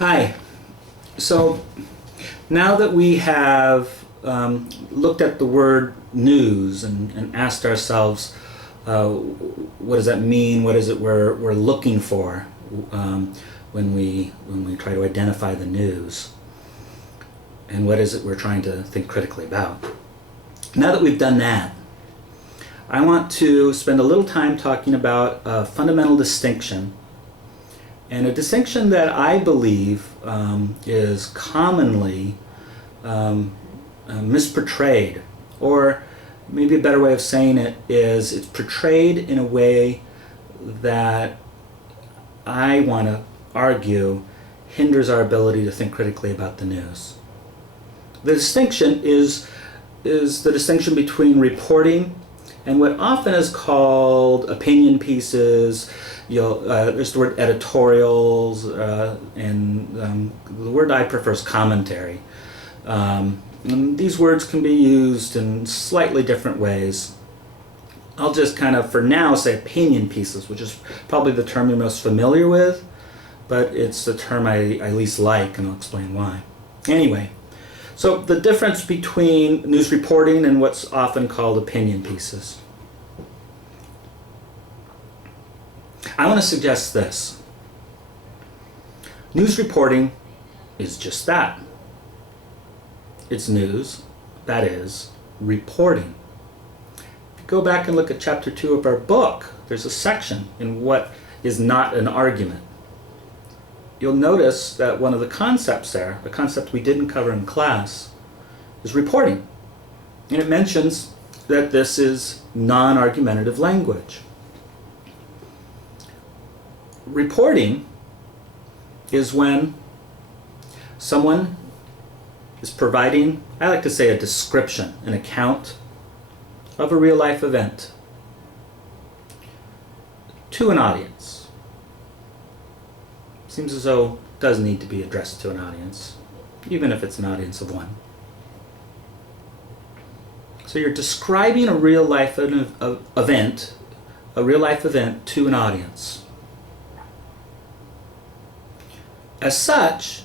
Hi. So now that we have looked at the word news and asked ourselves, what does that mean? What is it we're looking for when we try to identify the news? And what is it we're trying to think critically about? Now that we've done that, I want to spend a little time talking about a fundamental distinction, and a distinction that I believe is commonly misportrayed, or maybe a better way of saying it is it's portrayed in a way that I want to argue hinders our ability to think critically about the news. The distinction is the distinction between reporting and what often is called opinion pieces. There's the word editorials, and the word I prefer is commentary. And these words can be used in slightly different ways. I'll just kind of, for now, say opinion pieces, which is probably the term you're most familiar with, but it's the term I least like, and I'll explain why. Anyway, so the difference between news reporting and what's often called opinion pieces. I want to suggest this. News reporting is just that. It's news, that is, reporting. If you go back and look at chapter 2 of our book, there's a section in what is not an argument. You'll notice that one of the concepts there, the concept we didn't cover in class, is reporting. And it mentions that this is non-argumentative language. Reporting is when someone is providing, I like to say, a description, an account of a real-life event to an audience. Seems as though it does need to be addressed to an audience, even if it's an audience of one. So you're describing a real-life event, to an audience. As such,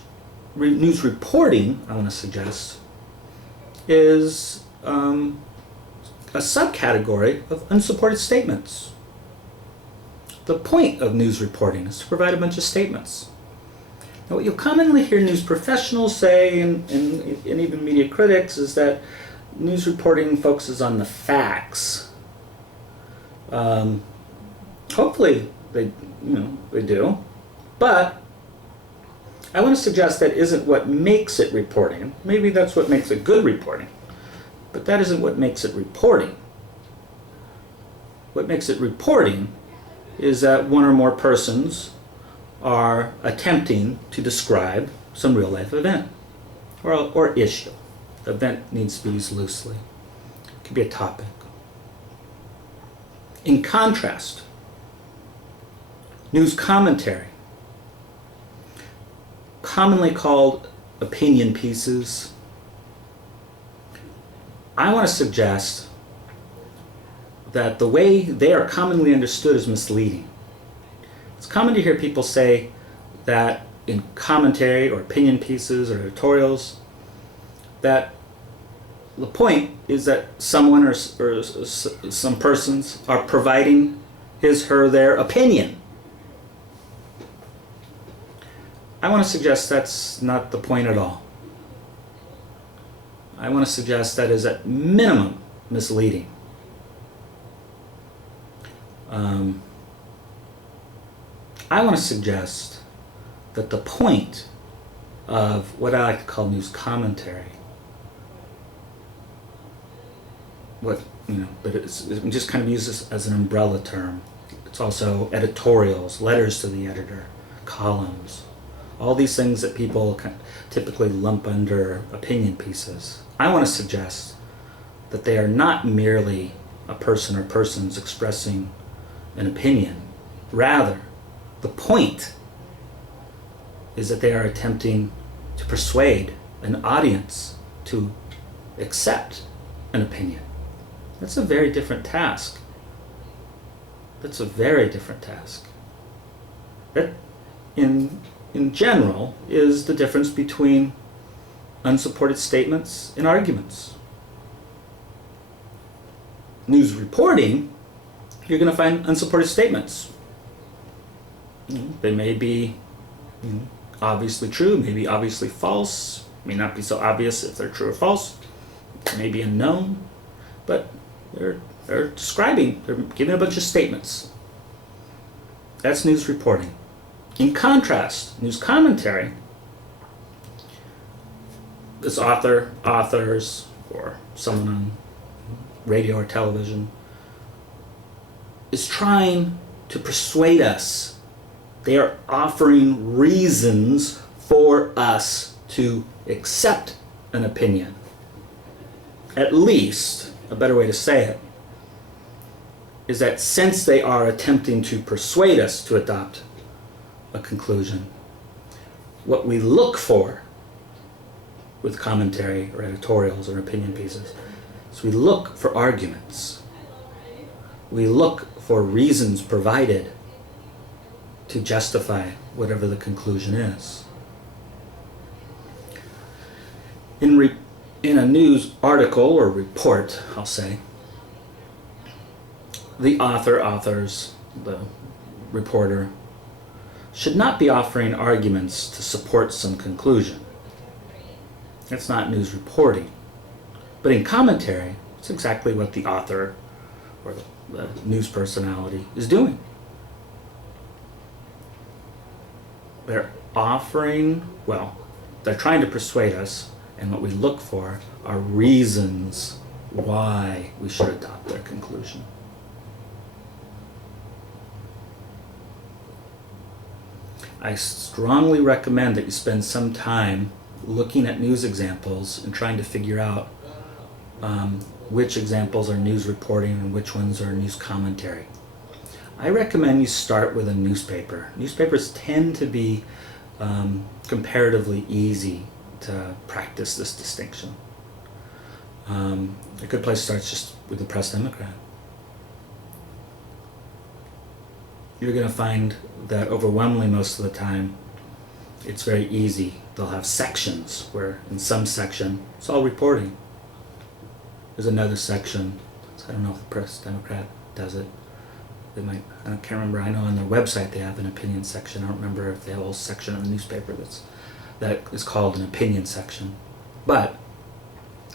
news reporting, I want to suggest, is a subcategory of unsupported statements. The point of news reporting is to provide a bunch of statements. Now, what you'll commonly hear news professionals say, and even media critics, is that news reporting focuses on the facts. Hopefully they do, but I want to suggest that isn't what makes it reporting. Maybe that's what makes it good reporting, but that isn't what makes it reporting. What makes it reporting is that one or more persons are attempting to describe some real-life event or issue. Event needs to be used loosely. It could be a topic. In contrast, news commentary, commonly called opinion pieces, I want to suggest that the way they are commonly understood is misleading. It's common to hear people say that in commentary or opinion pieces or editorials, that the point is that someone or some persons are providing their opinion. I want to suggest that's not the point at all. I want to suggest that is at minimum misleading. I want to suggest that the point of what I like to call news commentary, but it just kind of uses as an umbrella term. It's also editorials, letters to the editor, columns, all these things that people typically lump under opinion pieces. I want to suggest that they are not merely a person or persons expressing an opinion. Rather, the point is that they are attempting to persuade an audience to accept an opinion. That's a very different task. That in in general, is the difference between unsupported statements and arguments. News reporting, you're going to find unsupported statements. They may be obviously true, maybe obviously false, may not be so obvious if they're true or false, may be unknown, but they're describing, they're giving a bunch of statements. That's news reporting. In contrast, news commentary, this authors, or someone on radio or television is trying to persuade us. They are offering reasons for us to accept an opinion. At least, a better way to say it, is that since they are attempting to persuade us to adopt a conclusion, what we look for with commentary or editorials or opinion pieces is we look for arguments. We look for reasons provided to justify whatever the conclusion is. In a news article or report, I'll say, the authors, the reporter, should not be offering arguments to support some conclusion. That's not news reporting. But in commentary, it's exactly what the author or the news personality is doing. They're they're trying to persuade us, and what we look for are reasons why we should adopt their conclusion. I strongly recommend that you spend some time looking at news examples and trying to figure out which examples are news reporting and which ones are news commentary. I recommend you start with a newspaper. Newspapers tend to be comparatively easy to practice this distinction. A good place to start is just with the Press Democrat. You're going to find that overwhelmingly most of the time it's very easy. They'll have sections where in some section it's all reporting. There's another section, so I don't know if the Press Democrat does it. They might, I can't remember, I know on their website they have an opinion section. I don't remember if they have a whole section of the newspaper that is called an opinion section. But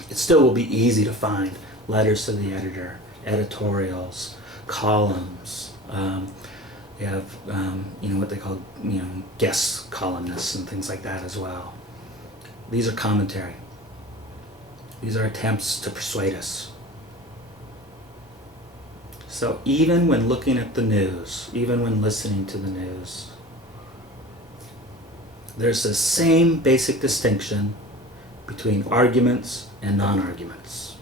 it still will be easy to find letters to the editor, editorials, columns. They have what they call guest columnists and things like that as well. These are commentary. These are attempts to persuade us. So even when looking at the news, even when listening to the news, there's the same basic distinction between arguments and non-arguments.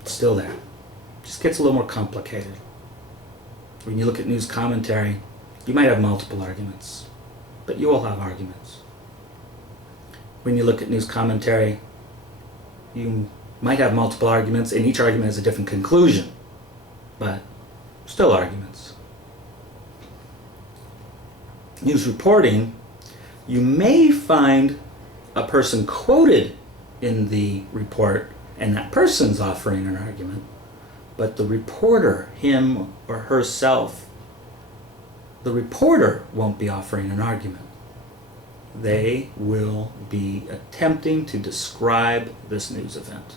It's still there. It just gets a little more complicated. When you look at news commentary, you might have multiple arguments, but you will have arguments. When you look at news commentary, you might have multiple arguments, and each argument is a different conclusion, but still arguments. News reporting, you may find a person quoted in the report, and that person's offering an argument, but the reporter, him or herself, the reporter won't be offering an argument. They will be attempting to describe this news event.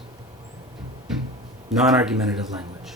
Non-argumentative language.